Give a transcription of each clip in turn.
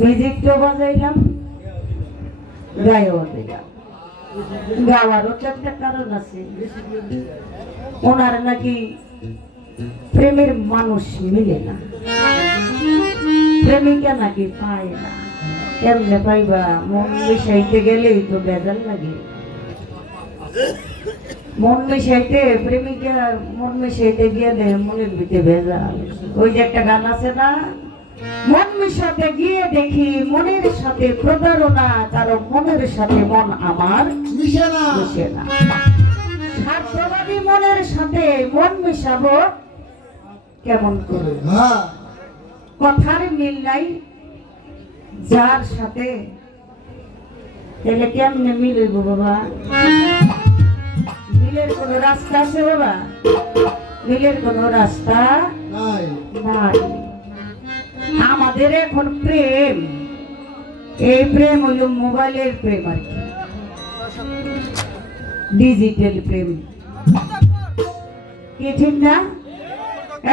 মিউজিকটা বাজাইলাম, গায়েও দিলাম। গাওয়ারও তো একটা কারণ আছে, ওনার নাকি প্রেমের মানুষ মিলে না, প্রেমিকা নাকি পায় না। কেমনে পাইবা? মন মিশাইতে গেলেই তো বেজাল লাগে। মন মিশাইতে প্রেমিকা মন মিশাইতে গিয়ে দেয় মনের ভিতরে ভেজাল। ওই যে একটা গান আছে না, মন মিশাতে গিয়ে দেখি মনের সাথে প্রতারণা, কারণ মনের সাথে মন আমার মিশে না। স্বার্থবাদী মনের সাথে মন মিশাবো কেমন করে? কথার মিল নাই যার সাথে, তাহলে কেমনে মিলব বাবা? মিলের কোন রাস্তা আছে বাবা? মিলের কোন রাস্তা নাই। আমাদের এখন প্রেম, এই প্রেম হলো মোবাইলের প্রেম আর কি, ডিজিটাল প্রেম, কি ঠিক না?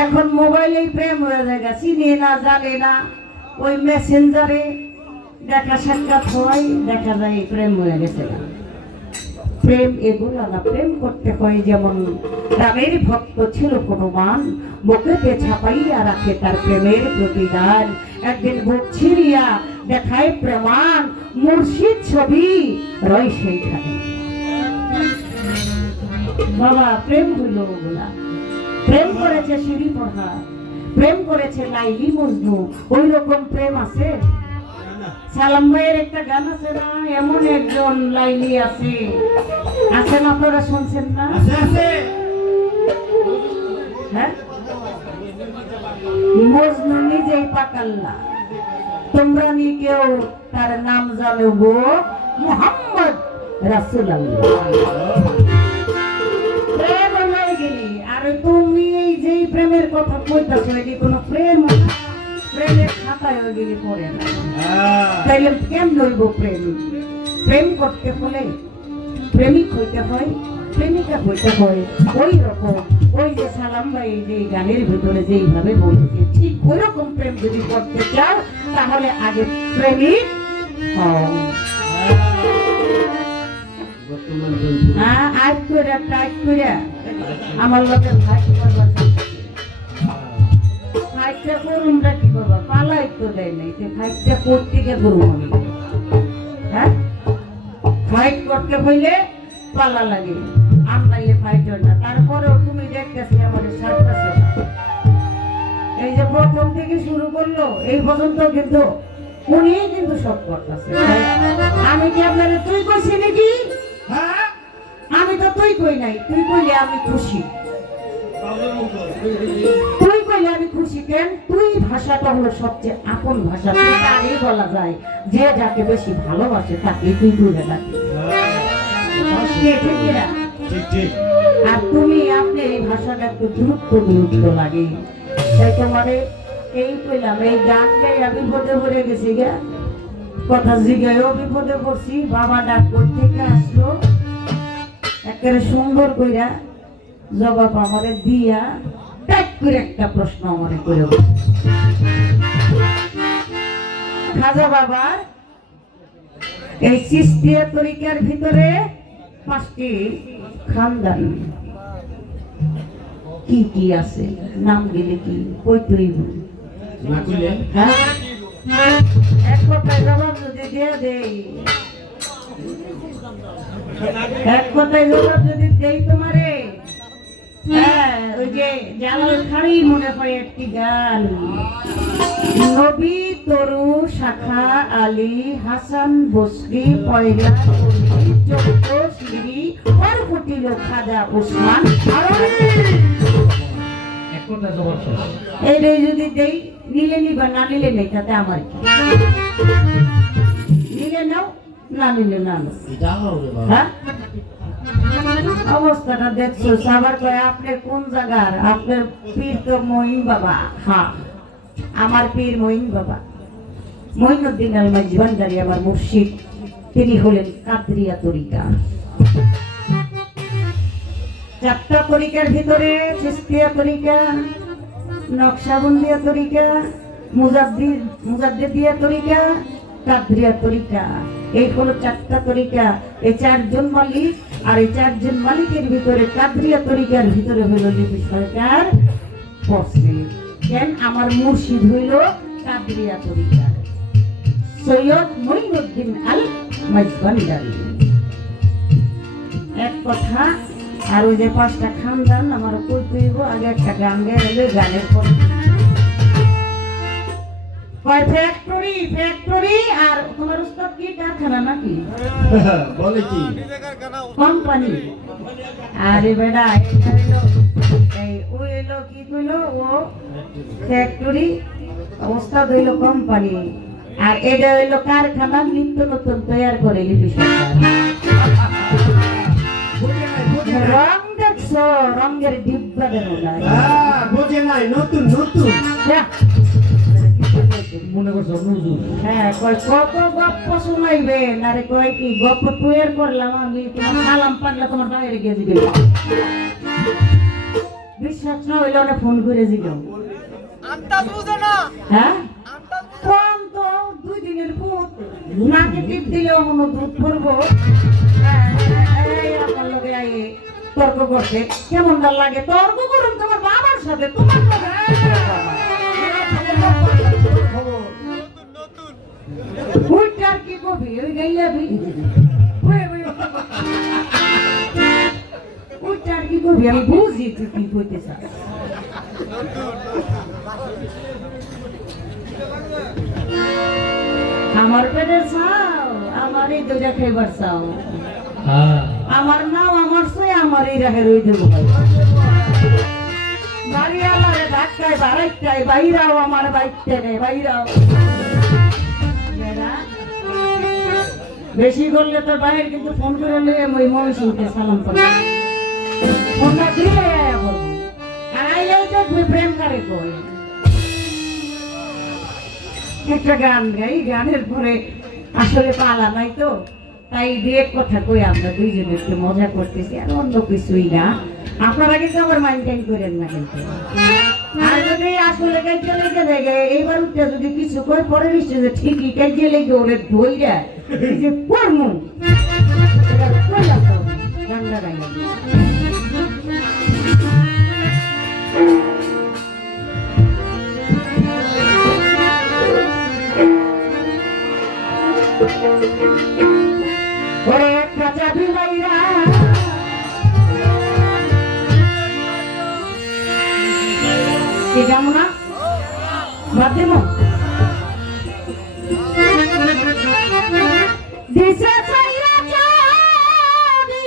এখন মোবাইলেই প্রেম হয়ে যায়, চিনে না জানে না, ওই মেসেঞ্জারে দেখা সাক্ষাৎ হয়, দেখা যায় প্রেম হয়ে গেছে না। প্রেম এগুলো না, প্রেম করতে হয় যেমন রামের ভক্ত ছিল হনুমান, বুকেতে ছাপাইয়া রাখে তার প্রেমের প্রতিদান। একদিন বুক ছিড়িয়া দেখায় প্রমাণ, মুর্শিদ ছবি রয় সেইখানে। বাবা প্রেম হইল ওগুলা, প্রেম করেছে সিঁড়ি পড়া, প্রেম করেছে লাইলি মজনু, ওই রকম প্রেম আছে? সালাম ভাইয়ের একটা গান আছে না, এমন একজন লাইলি আছে, আছেন আপনারা শুনছেন না? হ্যাঁ, মজনু নিজেই পাকাল না, তোমরা নি কেউ তার নাম জানো গো, মুহাম্মদ রাসূলুল্লাহ। প্রেম হয়ে গেলি, আর তুমি এই যে প্রেমের কথা কইতাছো, এটি কোনো প্রেম না, প্রেমের খাতায় হয়ে গেলে পড়ে না। তাইলে কেমন হইব প্রেম? প্রেম করতে হলে প্রেমিক হইতে হয়, প্রেমিকা হইতে হয়। ওই রকম ওই যে সালাম ভাই যে গানের ভিতরে যেইভাবে বলছে, ঠিক ওই রকম প্রেম যদি করতে চাও তাহলে আগে প্রেমিক হও। আজ করে টাইট করে আমার লোকের ভাই ফাইটটা করুনটা কি বাবা, পালাই তো দেয় নাই, ফাইটটা করতে গিয়ে করুন আমি। হ্যাঁ, ফাইট করতে হইলে পালা লাগে, আমরাইলে ফাইট হয় না। তারপরেও তুমি দেখতেছি আমাদের সাথে এই যে প্রথম থেকে শুরু করলো এই পর্যন্ত কিন্তু উনি কিন্তু সব করতেছে। আমি কি আপনারা তুই কইছি নাকি? হ্যাঁ, আমি তো তুই কই নাই, তুই কইলে আমি খুশি, তুই কইলে আমি খুশি। কেন? তুই ভাষাটা হলো সবচেয়ে আপন ভাষা, তারই বলা যায় যে যাকে বেশি ভালোবাসে তাকে তুই কইলে ডাকে। আর তুমি আপনি এই ভাষাটা একটু দ্রুত বিরুদ্ধ লাগে, তাই তোমারে এই কইলাম। এই গান গাই আমি বিপদে পড়ে গেছি গা, কথা জিগাইও বিপদে পড়ছি। বাবা ডাক থেকে আসলো, একেবারে সুন্দর কইরা জবাব আমারে দিয়া টাইট করে একটা প্রশ্ন মনে করে, খাজা বাবার এই চিশতিয়া তরিকার ভিতরে 5টি খানদান কি কি আছে, নাম গেলে কি কইতেই না কইলে? হ্যাঁ, এক কথায় জবাব যদি দিয়ে দেই, এক কথায় জবাব যদি দেই তোমারে, হ্যাঁ, ওই যে জালাল খাড়ি মনে হয় একটি গান, নবী তরু শাখা আলী হাসান বসরি পয়লা চৌদ্দ সিঁড়ি ওর ফুটিল খাজা উসমান। এই যদি দেই, নিলে নিবা, না নিলে নেই, তাতে আমার কি? নিলে নাও, না নিলে না। হ্যাঁ, অবস্থাটা দেখছো? সবার কয় আপনি কোন জায়গার? আপনার পীর তো মঈন বাবা। হ্যাঁ, আমার পীর মঈন বাবা, মঈনুদ্দিন আল মাঝি ভান্ডারী আমার মুর্শিদ। তিনি হলেন কাদরিয়া তরিকা। 4টা তরিকার ভিতরে চিশতিয়া তরিকা, নকশবন্দিয়া তরিকা, মুজাদ্দিদিয়া তরিকা, কাদরিয়া তরিকা, এই হলো 4টা তরিকা। এই 4জন মালিক, আর এই 4জন মালিকের ভিতরে কাদরিয়া তরিকার ভিতরে হইল লিপি সরকার পড়ছে। কেন? আমার মুর্শিদ হইল কাদরিয়া তরিকার সৈয়দ মঈনুদ্দিন আল মাইজভান্ডারি। এক কথা। আর ওই যে 5টা খানদান আমার কইতে হইব। আগে একটা গান গেলে গানের পর ফ্যাক্টরি। আর তোমার উস্তাদ কি কারখানা নাকি বলে কি কোম্পানি? আরে বেটা ওই এলো কি কইলো, ও ফ্যাক্টরি, উস্তাদ হইলো কোম্পানি, আর এটা হইলো কারখানা নিত্য নতুন তৈয়ার করে লিপি সরকার। রং দেখছো? রঙের ডিব্বা দেন বোঝে নাই, নতুন নতুন মনে করছো হুজুর। হ্যাঁ, কয় কত গপ্প শোনাইবেন? আরে কয় কি গপ্প তৈয়ার করলাম আমি, তোমার সালাম পারলে তোমার বাইরে গিয়ে দিবে। বিশ্বাস না হইলে ওরা ফোন করে জিগাও। হ্যাঁ, কম তো 2 দিনের ভূত, নাকে টিপ দিলেও মনে দুধ পড়বো। আমার লগে তর্ক করতে কেমন লাগে? তর্ক করুন তোমার বাবার সাথে, তোমার সাথে। ওইটার কি কবি? ওই গাইলাবি ওইটার কি কবি? আমি বুঝি তুই কি কইতে চাস। আমার পেটের চাও, আমার এই দুইটা খাইবার চাও, আমার নাও আমার সই আমার এই রাখে রই দেবো। বাড়িওয়ালারে ধাক্কায় বাড়াইটাই বাইরাও, আমার বাইকতে নেই বাইরাও। বেশি করলে তোর বাইরে কিন্তু ফোন করে ওই ময়ূসিংকে সালাম করবে, ফোনটা দিয়ে করবো। আর আইলেও দেখবি প্রেম করে কই একটা গান গাই, গানের পরে আসলে পালা নাই তো, তাই দুয়েক কথা কই আমরা দুইজনে একটু মজা করতেছি, আর অন্য কিছুই না। আপনারা কিন্তু আমার মাইন্ড করেন না কিন্তু। আর যদি আসলে কাজে লেগে দেখে এইবার উঠে যদি কিছু কই পরে নিশ্চয় যে ঠিকই কাজে লেগে ওরে ধইরা এই যে কর্ম এটা কইলাম তো গান্ডা গাইলাম। ওরে কাঁচা বিলাইরা কি গামো না বাদ দেব দিশা চাইরা চাবি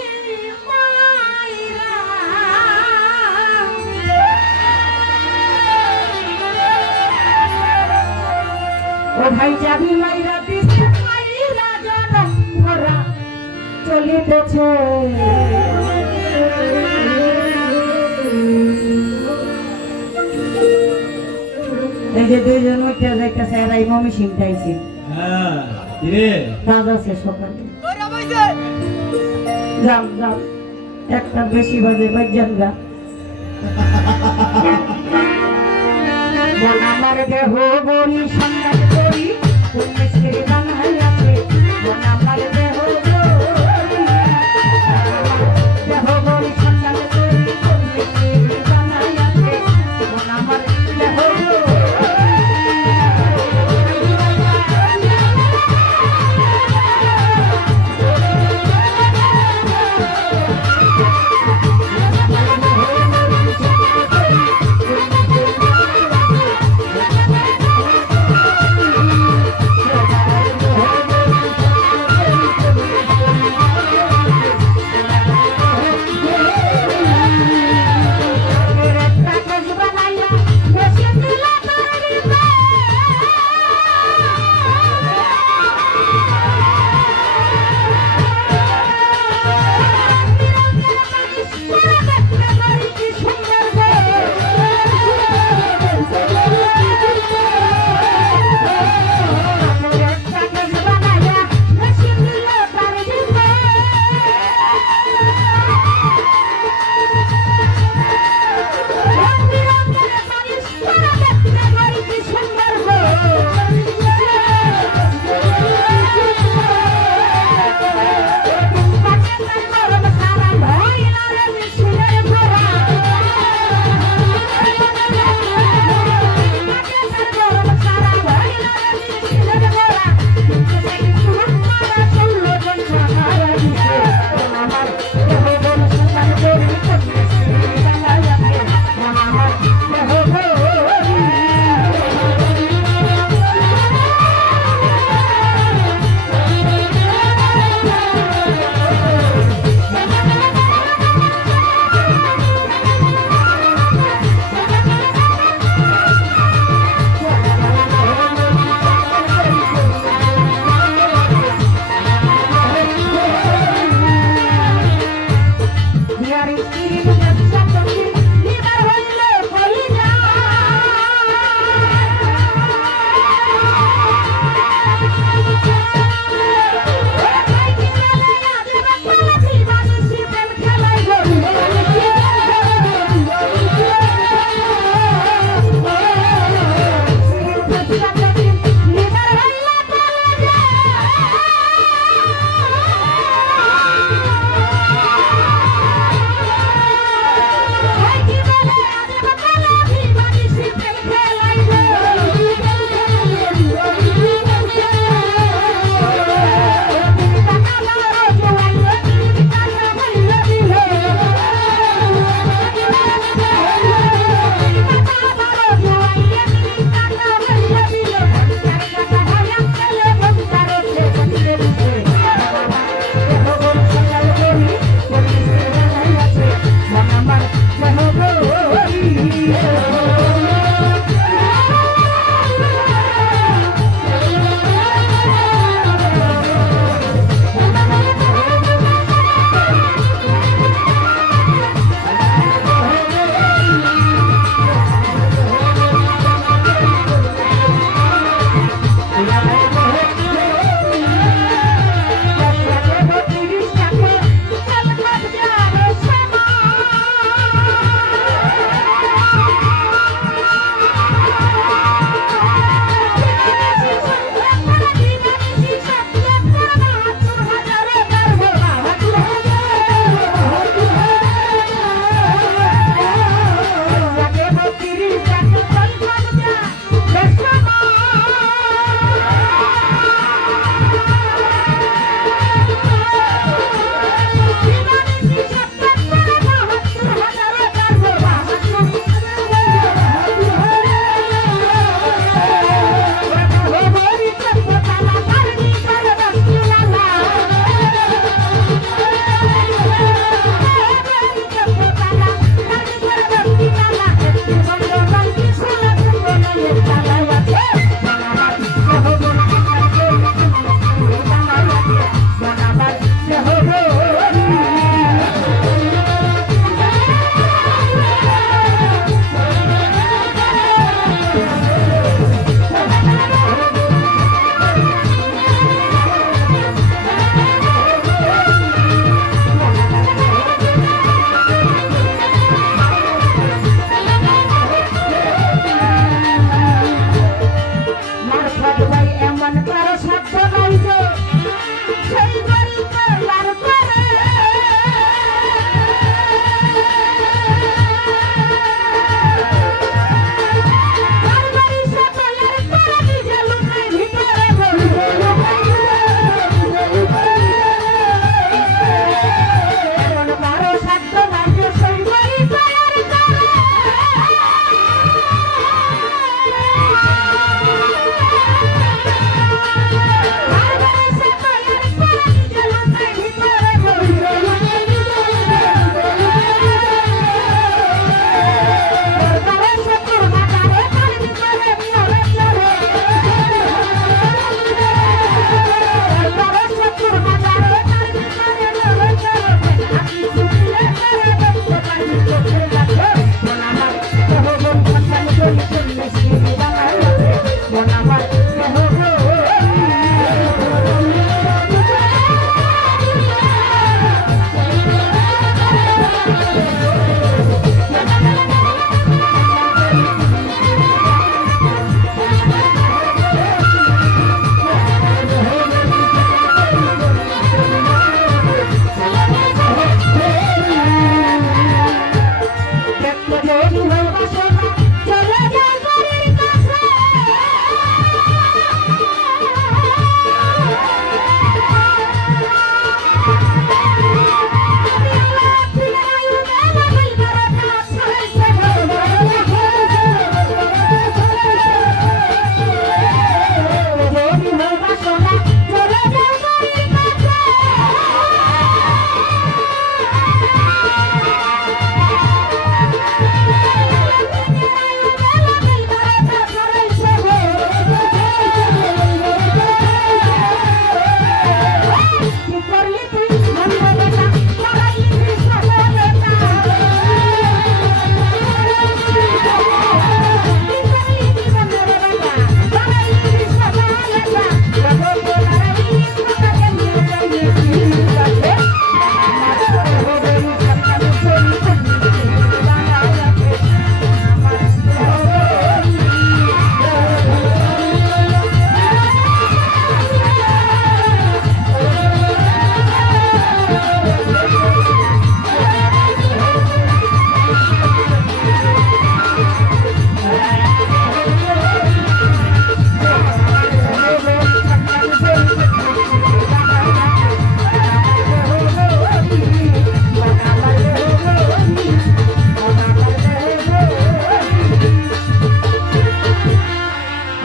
মাইরা ও ভাই যাবি মাইরা দিশা চাইরা জনম ভরা চলিতেছে। এই যে দুইজন উঠে যাইতেছে, এরাই মমি সিংটাইছে। কাজ আছে সকালে, যাও যাও, একটা বেশি বাজে বাজান গা। আমার দেহ গরি সন্ধান করি কোন মিস্ত্রি বানাই আছে, আমার দেহ দেহ গরি সন্ধান করি কোন মিস্ত্রি বানাই আছে, আমার দেহ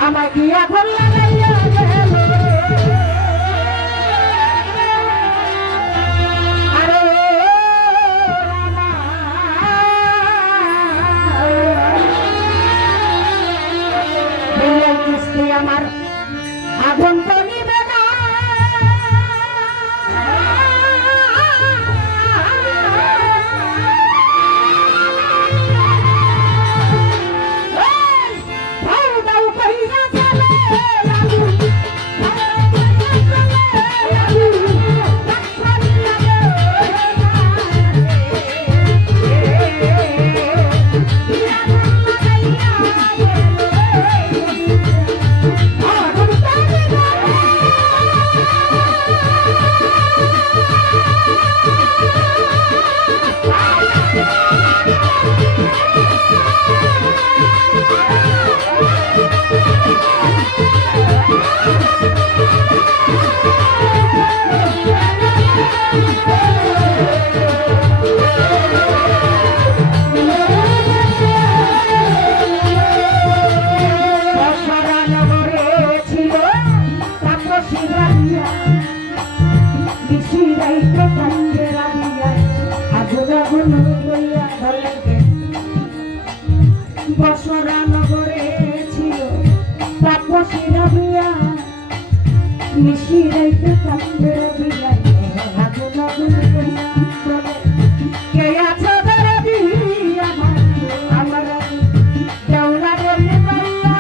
আমায় কি এখন লাগাইয়া গেল আরে আমার আগুন তো নিবে না বসরা নগরে ছিল তাপসীরা বিয়া মিশিরাইতে কান্দে বিলাই আগুন আগুন কে আছে দরদি আমার দেওলা বলে পাইয়া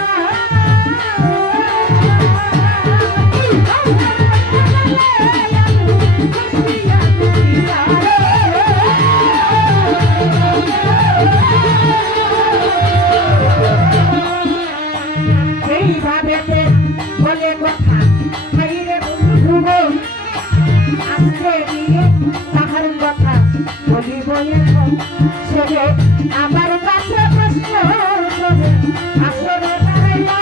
বলে কথা খাইরে বন্ধু আসতে দিয়ে তাহার কথা বলিব এখন সেরে আমার কাছে প্রশ্ন করে আসরে দাঁড়াইয়া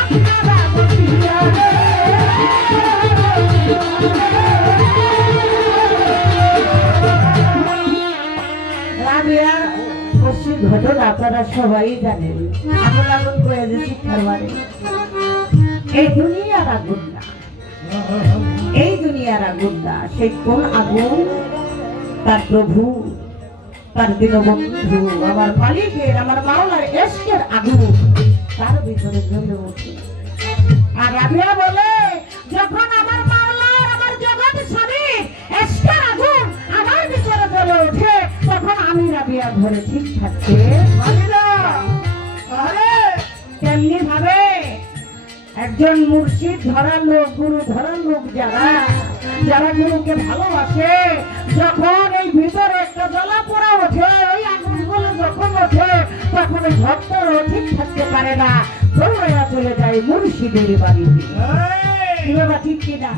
আপনারা বসিয়া রাবিয়া ঘটনা আপনারা সবাই জানেন আগুন আগুন করে যে শিক্ষার বাড়ি এই দুনিয়ার আগুন না এই দুনিয়ার আগুন না সেই কোন আগুন তার প্রভু তার দীনবন্ধু আমার মালিকের আমার মাওলার এশকের আগুন তার ভিতরে জ্বলে ওঠে আর রাবিয়া বলে যখন আমার মাওলার আমার জগৎ স্বামীর এশকের আগুন আমার ভিতরে জ্বলে ওঠে তখন আমি রাবিয়া ঘরে ঠিক থাকতে পারি না। তেমনি ভাবে একজন মুর্শিদ ধরার লোক গুরু ধরার লোক যারা যারা গুরুকে ভালোবাসে যখন এই ভিতরে একটা জ্বলা পোড়া ওঠে ওই আগুনগুলো যখন ওঠে তখন ভক্তরাও ঠিক থাকতে পারে না দৌড়াইয়া চলে যায় মুর্শিদের বাড়িতে বাবা ঠিক কিনা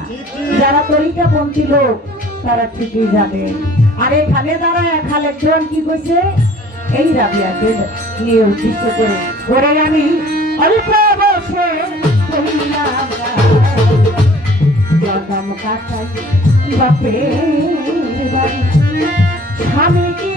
যারা তরিকাপন্থী লোক তারা ঠিকই জানে আর এখানে দাঁড়ায় খালেকজন কি কইছে এই রাবিয়াকে নিয়ে উদ্দেশ্য করে ওরে আমি অল্প বসে জন্ম কাটাই বাপে বাড়ি স্বামী কি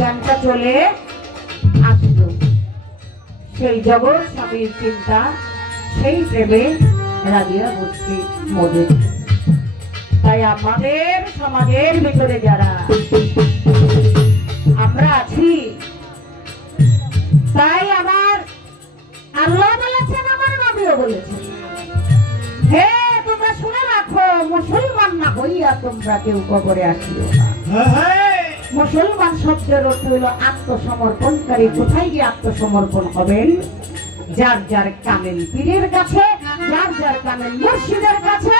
গানটা চলে আসলো। সেই জগৎ স্বামীর চিন্তা, সেই প্রেমে রাজিয়া বস্তি মদের। তাই আমাদের সমাজের ভিতরে যারা আমরা আছি, তাই আমার আল্লাহ বলেছেন, আমার নবীও বলেছেন, হে তোমরা শুনে রাখো, মুসলমান না হইয়া তোমরা কেউ কবরে আসিও না। মুসলমান শব্দের অর্থ হইল আত্মসমর্পণকারী। কোথায় গিয়ে আত্মসমর্পণ হবেন? যার যার কামেল পীরের কাছে, যার যার কামেল মুর্শিদের কাছে,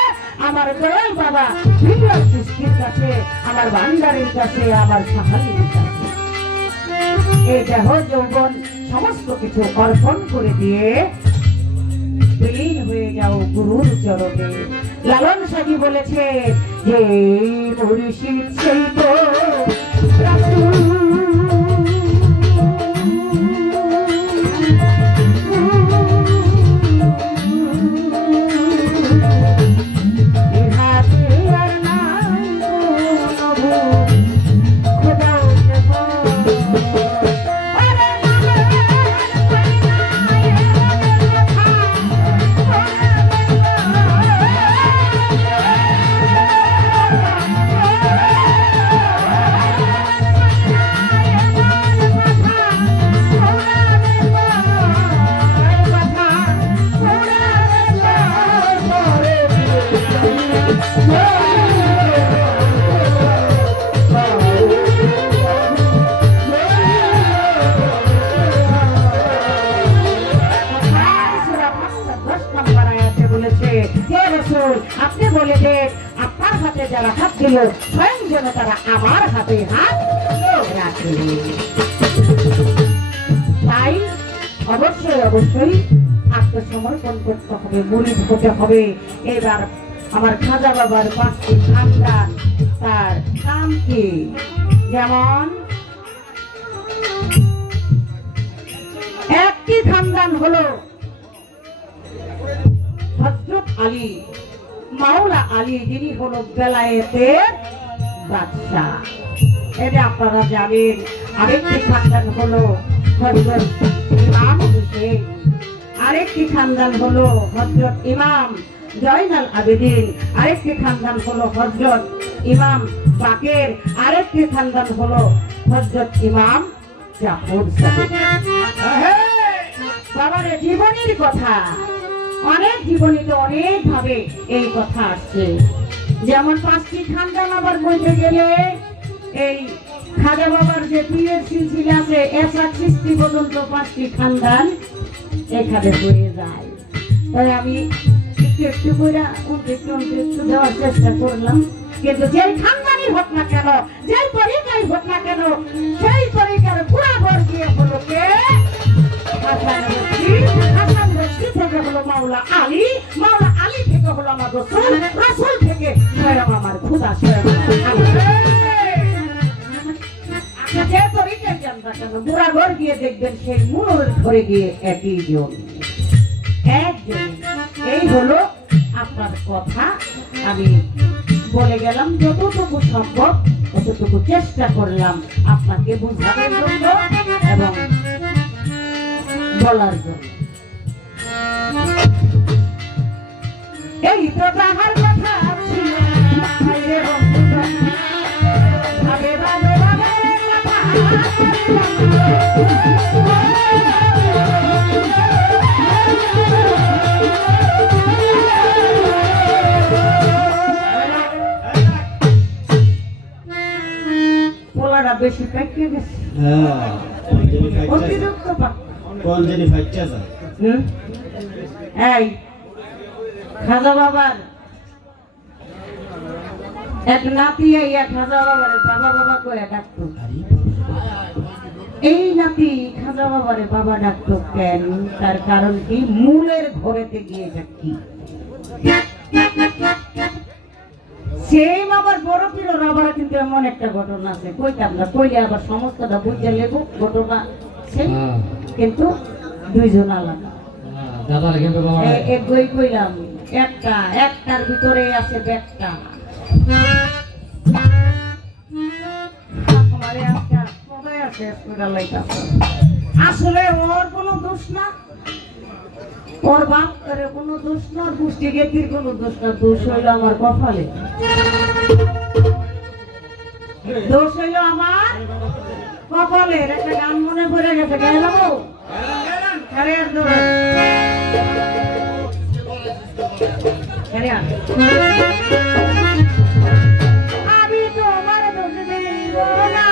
আমার দয়াল বাবা বিপ্লব সৃষ্টির কাছে, আমার ভান্ডারের কাছে, আমার সাহালির কাছে। এই দেহ যৌবন সমস্ত কিছু অর্পণ করে দিয়ে বিলীন হয়ে যাও গুরুর চরণে। লালন সাজি বলেছে যে মুর্শিদ সেই তো রাসূল, আপনি বলে দেন আপনার হাতে যারা হাত দিল স্বয়ং যেন তারা আমার হাতে হাত রাখে। তাই অবশ্যই অবশ্যই আত্মসমর্পণ করতে হবে, মুরিদ হতে হবে। এবার আমার খাজা বাবার 5টি খানদান, তার নাম কি? যেমন একটি খানদান হলো হযরত আলী মাওলা আলী, যিনি হলো বেলায়েতের বাদশা, এটা আপনারা জানেন। আরেকটি খানদান হলো হযরত ইমাম হুসেন, আরেকটি খানদান হলো হযরত ইমাম জয়নাল আবেদিন, আরেকটি খানদান হলো হযরত ইমাম বাকের, আরেকটি খানদান হলো হযরত ইমাম জাফর সাদিক। বাবার জীবনের কথা, অনেক জীবনীতে অনেক ভাবে এই কথা আসছে। যেমন 5টি খানদান আবার বলতে গেলে এই খাজা বাবার যে পীরের সিলসিলা আছে, এসাক সৃষ্টি পর্যন্ত 5টি খানদান এখানে হয়ে যায়। তাই আমি একটু একটু করে একটু দেওয়ার চেষ্টা করলাম। কিন্তু যেই খানদানি হোক না কেন, যেই তরিকাই হোক না কেন, সেই তরিকার পুরাবর দিয়ে হলো কে? হাসান বস্তি থেকে হলো মাওলা আলী, মাওলা আলী থেকে হলো আমার রাসূল, রাসূল থেকে স্বয়ং আমার খোদা স্বয়ং যে তরিকায় জানবা কেন, পুরাবর গিয়ে দেখবেন সেই মূল ধরে গিয়ে একই জন, একজন। এই হলো আপনার কথা। আমি বলে গেলাম, যতটুকু সম্ভব ততটুকু চেষ্টা করলাম আপনাকে বোঝানোর জন্য এবং বলার জন্য। এই তো তাহার কথা ছিল ভাবে ভাবে কথা। পোলাটা বেশি পেকে গেছে, অতিরিক্ত এই খাজা বাবার এক নাতি, এক খাজা বাবার বাবা বাবা করে ডাকতো। এই নাতি খাজা বাবারে বাবা ডাকতো কেন? তার কারণ কি? মূলের ঘরেতে গিয়ে ডাকি। সেম আবার বড় পীরের আবার কিন্তু এমন একটা ঘটনা আছে, কইতাম না, কইলে আবার সমস্তটা বুঝে লেবো ঘটনা সেম, কিন্তু দুইজন আলাদা। এক বই কইলাম, একটার ভিতরে আছে ব্যাগটা। পকায়া শেষ করে লাইতাছে। আসলে ওর কোনো দোষ না, ওর বাপ করে কোনো দোষ না, পুষ্টি গেতির কোনো দোষ না, দোষ হইলো আমার কপালে, দোষ হইলো আমার কপালের। একটা গান মনে পড়ে গেছে, গেল আমি তোমার দোষ দিব না,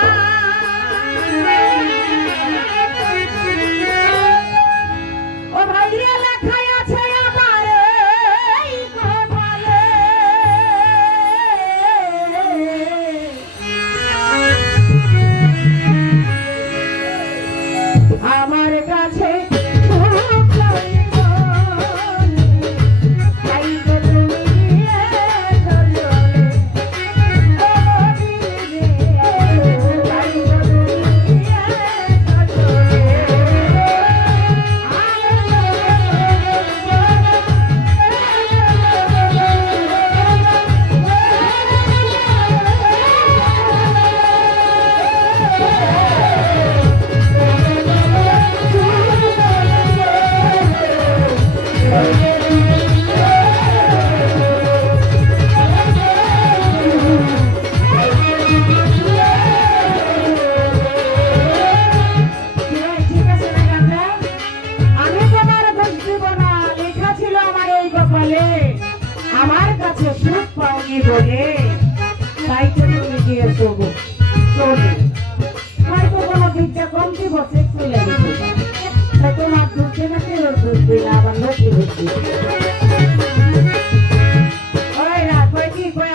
ও ভাই রে লেখাই আছে আমার এই কপালে। আমার কাছে আমার কাছে সুখ পাওনি বলে তাই তো তুমি গিয়েছো চলে, হয়তো কোনো দিকটা কমতি বসে চলে গেছে, তাই তোমার দুধে না কেউ দুধ দিলে আবার নদী হচ্ছে।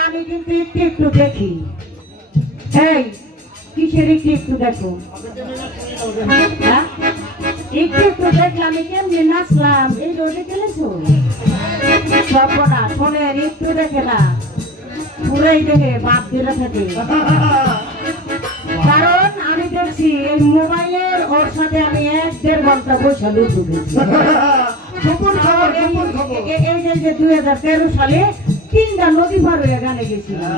আমি কিন্তু একটু একটু দেখি, এই কিসের একটু একটু দেখো, হ্যাঁ একটু একটু দেখলাম, আমি কেমনি নাচলাম, এই রোদে খেলেছো সর্বনা, শোনেন একটু দেখে না পুরাই দেখে বাদ দিলে থাকে। কারণ আমি দেখছি এই মোবাইলের ওর সাথে আমি 1-1.5 ঘন্টা বসে লুটু গেছি। এই যে 2013 সালে 3টা নদী পার হয়ে গানে গেছিলাম,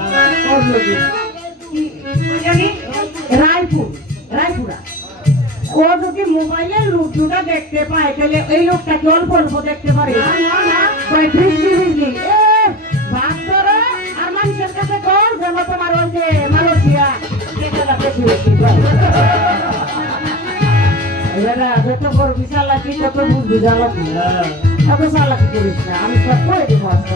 রায়পুরা। ও যদি মোবাইলের লুটুটা দেখতে পায় তাহলে এই লোকটাকে অল্প অল্প দেখতে পারে, ভাগ করো আর মানুষের কাছে কর যেন তোমার ওই যে মালয়েশিয়া বেশি বেশি যত বড় বিশাল লাগি তত বুঝবি জ্বালাতি, তত চালাকি করিস না, আমি সব করে দেবো আজকে।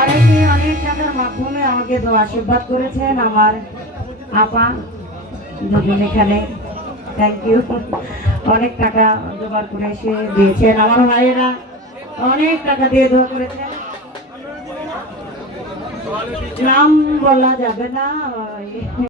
অনেকে অনেক টাকার মাধ্যমে আমাকে দোয়া আশীর্বাদ করেছেন। আমার আপা দুজন এখানে, থ্যাংক ইউ। অনেক টাকা জোগাড় করে এসে দিয়েছেন। আমার ভাইয়েরা অনেক টাকা দিয়ে দোয়া করেছেন, নাম বলা যাবে না।